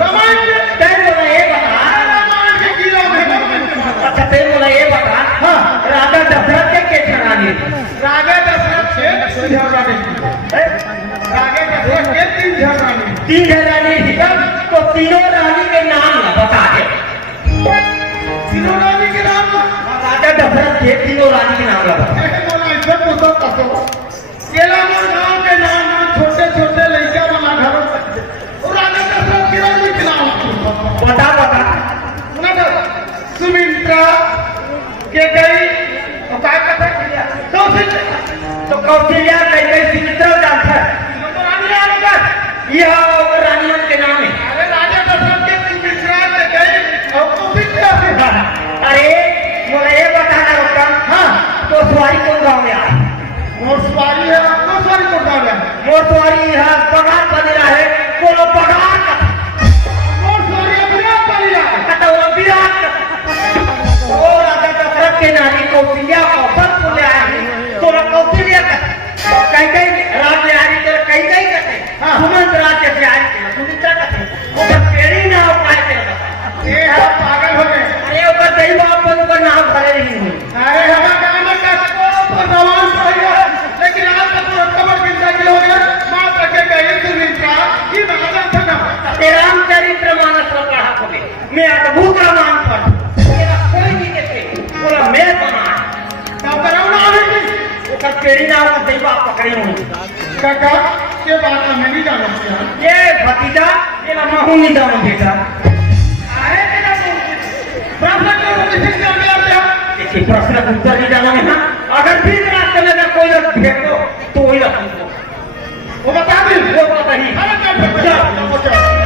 रामायण के तय बोला ये बता। रामायण के कीड़ा में अच्छा तय बोला ये बता। हाँ राजा दशरथ के रानी राजा दशरथ के तीन रानी राजा दशरथ के तीन रानी तीन रानी थी तो तीनों रानी के नाम बता दे। तीनों रानी के नाम राजा दशरथ के तीनों रानी के नाम बता। बोला इससे पूछो कसो केला मोर गांव के नाम छोटे छोटे लड़का वाला घर और राजा दशरथ के रानी के नाम बता बता। सुमित्रा के गई तो क्या कहता है तो कौशल्या कई कई सुमित्रा जानता है यह रानियों के नाम है। अरे राजा दशरथ के सुमित्रा के गई और कौशल्या अरे मुझे ये बताना होगा। हाँ तो सवारी कौन गाँव में आए? मोसवारी है आपको सवारी को डाल है मोसवारी है पगार बनेरा है कोनो पगार मोसवारी विराट बनेरा है कटोरा विराट ओ राजा दशरथ के नानी कौशल्या कौशल को ले आए तो कौशल्या कई कई राज्य आरी तो कई कई कहते सुमंत राज्य से आरी सुमित्रा कहते वो पेड़ी ना हो पाए थे ये है पागल हो गए अरे ऊपर दही बाप पर नाम भरे नहीं हुई। अरे हमारा गांव में कसको भगवान पड़ गया लेकिन आज तक वो कमर गिनता के हो गया मां तक गई सुमित्रा ये राजा था रामचरित्र मानस में पढ़ा को मैं अद्भुत रामायण पढ़ मेरा कोई नहीं कहते बोला मैं बना तब करावना आवे वो पेड़ी ना हो दही बाप पकड़े हुई काका के बात में नहीं जाना चाहिए ये भतीजा ये ना महू नहीं जानो बेटा अरे तेरा प्रश्न को किसी से नहीं आता देखिए प्रश्न का उत्तर नहीं जाना है ना अगर बीच रास्ते में अगर कोई लोग भेज दो तो वही रखो वो बता दे वो बात नहीं अरे क्या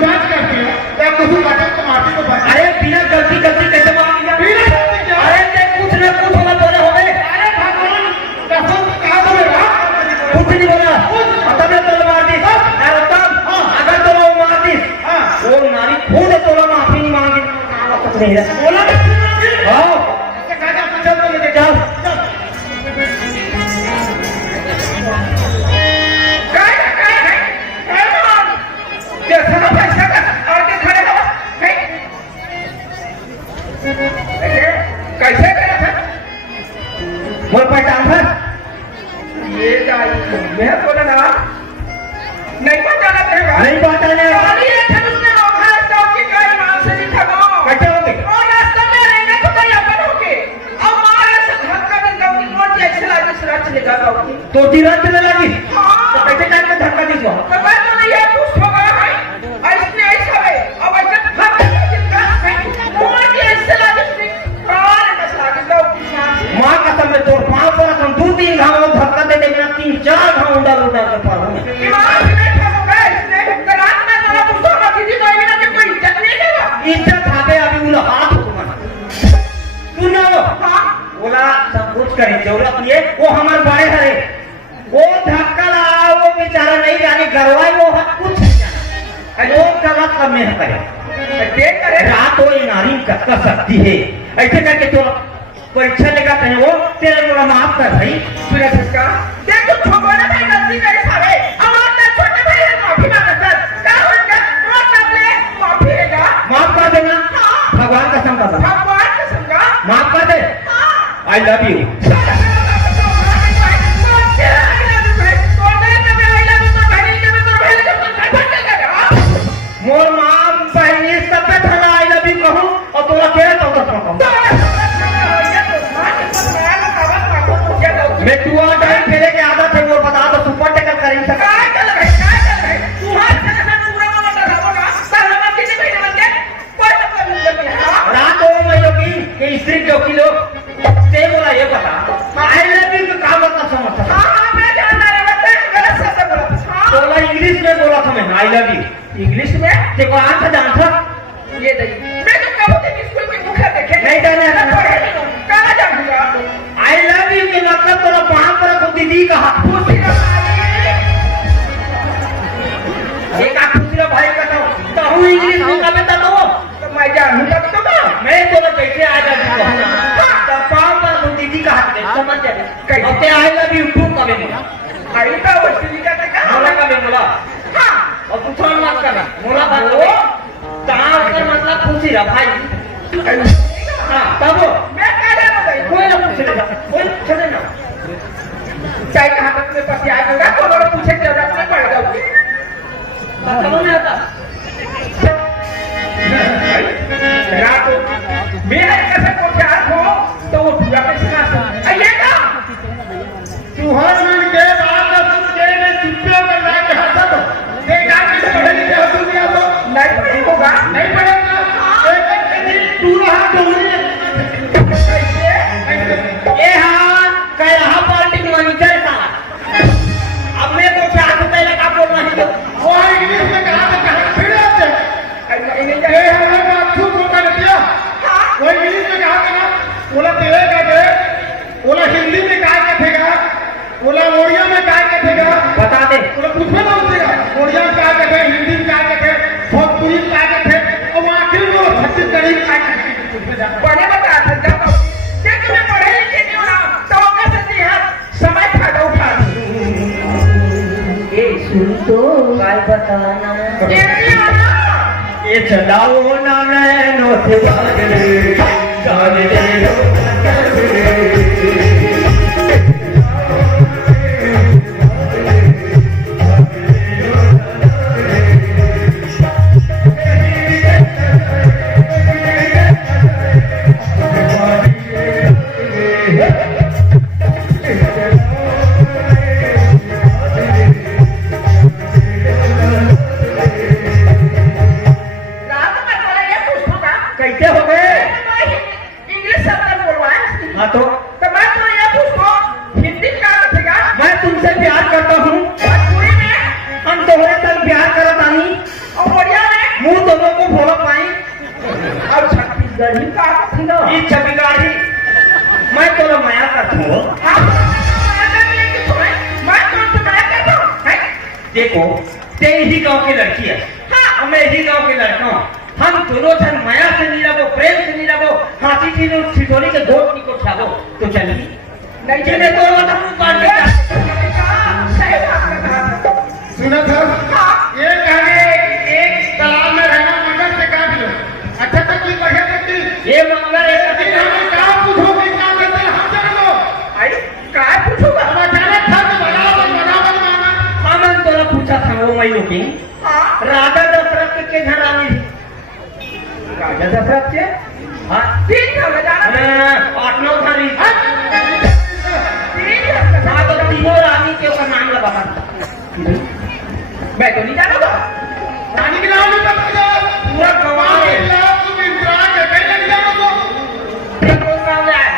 जांच करती हो क्या कुछ बटन तो माफी को बता अरे बिना गलती कैसे माफ किया? बिना गलती क्या? अरे ते कुछ न कुछ होना बोले हो गए। अरे भगवान कसम कहा बोलेगा कुछ नहीं बोला। तब ने तलवार दी। अरे तब अगर तो वो मार दी वो नारी खुद तोला माफी नहीं मांगी। नहीं है बोला हाँ ऐसे कहा जा चल तो लेके चल कैसे करा था बोल पहचान था ये गाय मैं बोला ना नहीं पहचाना तेरा नहीं पहचाने गाड़ी है उसने रोका तो कि गाय मां से नहीं ठगो कैसे हो गए और रास्ते में रहने तो कहीं अपन हो के और मारे से धक्का दे दो कि मोड़ के चला चलेगा तो धीरा चलने लगी हाँ तो कैसे टाइम में धक्का दी सो तो मैं तो ये पूछ हो गया है ऐसे ऐसा है अब ऐसे धक्का जिसका मोड़ के ऐसे लगे प्राण का लगे तो मां कसम में तोड़ पांव पर हम 2-3 घाव धक्का दे देना 3-4 घाव उड़ा कर पाऊं दिमाग में बैठा हो गया इसने करान में तो पूछो ना किसी को इतना कि कोई इज्जत नहीं देगा इज्जत आते अभी उन हाथ तुम्हारा सुनो हां बोला सब कुछ करे जरूरत नहीं है वो हमारे बड़े हरे वो धक्का लगा वो बेचारा नहीं जाने गरवाई वो हक कुछ नहीं जाना लोग गलत करने करे देख करे रात हो नारी कर सकती है ऐसे करके तो परीक्षा लेकर कहे वो तेरे को माफ कर भाई सुना इसका देख तो छोटा भाई गलती करे सारे हमारा छोटे भाई ने माफी मांगा क्या होगा वो ले माफी देगा माफ कर देना भगवान का कसम का भगवान कसम का माफ कर दे आई लव यू मोर मां बहनी सब पे थला आई लव यू कहूं और तोरा के तो कहूं मैं तू आ टाइम खेले के आदत है वो बता दो सुपर टेकल कर ही सका रात हो महीनों की ये स्त्री जो किलो से बोला ये बता आई लव यू का मतलब समझता बोला इंग्लिश में बोला था मैं आई लव यू इंग्लिश में देखो आज से जान था ये नहीं मैं तो कब तक स्कूल में मुखा देखे नहीं जाने कहां जाऊंगा आई लव यू के मतलब तोरा वहां पर को दीदी कहा खुशी का एक खुशी भाई का तो हूं इंग्लिश में का बता दो तो मैं जानूं तब तो मैं तोरा कैसे आ जा तो पांव पर को दीदी कहा समझ जा कैसे आई लव यू तू कबे बोला आई का वसीली का मोला कबे बोला हां और तू छोड़ मत कर मोला बात हो कहां कर मतलब खुशी रहा भाई हां तब मैं कह रहा हूं कोई ना पूछेगा कोई पूछे ना चाहे कहां तक मेरे पास आ जाएगा तो अगर पूछे जरूरत नहीं पड़ जाऊंगी समझ में आता रात मैं कैसे को प्यार हो तो वो पूरा कैसे ना आइएगा तू हर मन के बात सुन के मैं चुप्पे कर रहा है हंसा तो देखा कि पढ़े लिखे हो तुम या तो नहीं पढ़े होगा नहीं पढ़ेगा एक दिन तू रहा डोंगरी कैसे ये हां कह रहा पॉलिटिक्स मॉनिटर साला अब मैं तो प्यार से पहले का बोलना है तो वो इंग्लिश में कहा था कहां फिर आते ये हमारा बात खूब मौका दिया वो इंग्लिश में कहा था ना बोला तेरे का दे बोला हिंदी में काय कथेगा बोला ओडिया में काय कथेगा बता दे बोला पूछे ना उससे ओडिया में काय कथे हिंदी में काय कथे भोजपुरी में काय कथे और आखिर में वो छत्तीसगढ़ी में काय कथे पढ़े बता था जब देख मैं पढ़े लिखे नहीं हो ना तो कैसे जी हां समय फायदा उठा ए सुन तो काय बताना ये चलाओ ना नैनो से बादल गाने दे कैसे हो गए इंग्लिश शब्द बोलवाए हाँ तो मैं तो ये बिगड़ी का थी ना ई बिगाड़ी मैं तो माया करता हूँ। देखो ते ही गांव की लड़की है, हाँ मैं ही गांव के लड़का हूँ। हम दोनों जन माया से नहीं रहो, प्रेम से नहीं रहो, हाथी की छिटोरी के गोट को छागो तो चलिए नहीं चले तो सुना था ये कहने एक तालाब में रहना मगर से काट लो। अच्छा तक की बढ़िया करती ये मंगल एक लेकिन हमें कहाँ पूछोगे क्या करते हैं हम जान लो आई कहाँ पूछूंगा हम अचानक था तो बनावल मांगा हमन तोरा पूछा था वो मैं लोग राजा दशरथ के घर रानी थी। राजा दशरथ के हाँ तीन घर जाना 8-9 थारी हाँ तो तीनों रानी के ऊपर नाम लगा था। मैं तो नहीं जानूंगा रानी के नाम नहीं पता पूरा गवाह है तुम इंतजार कर कहीं नहीं जानोगे ये कौन नाम ले आया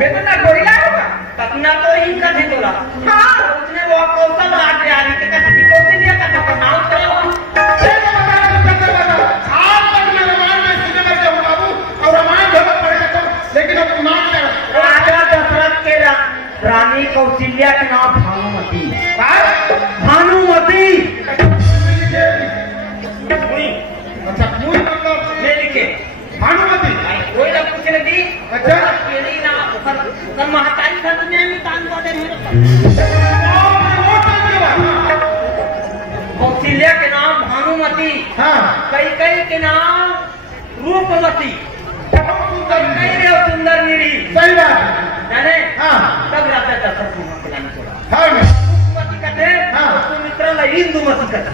मैं तो ना गोरी लाऊंगा कतना तो ही का थे तोला हाँ उसने वो कौशल राज यारी के कथी कौशल्या का तो नाम करो राजा दशरथ के रानी कौशल्या के नाम भानुमती। भानुमती अच्छा पूरी मतलब ले लिखे भानुमति कोई ना पूछ रही अच्छा केड़ी ना कर महतारी था ने भी कान बाटे नहीं कौशल्या के नाम भानुमति, हाँ कई के नाम रूपवती, कई सुंदर निरी सही बात जाने हाँ तब राजा दशरथ को खिलाने छोड़ा। हाँ रूपवती कहते हाँ। तो मित्र ला इंदुमती कहते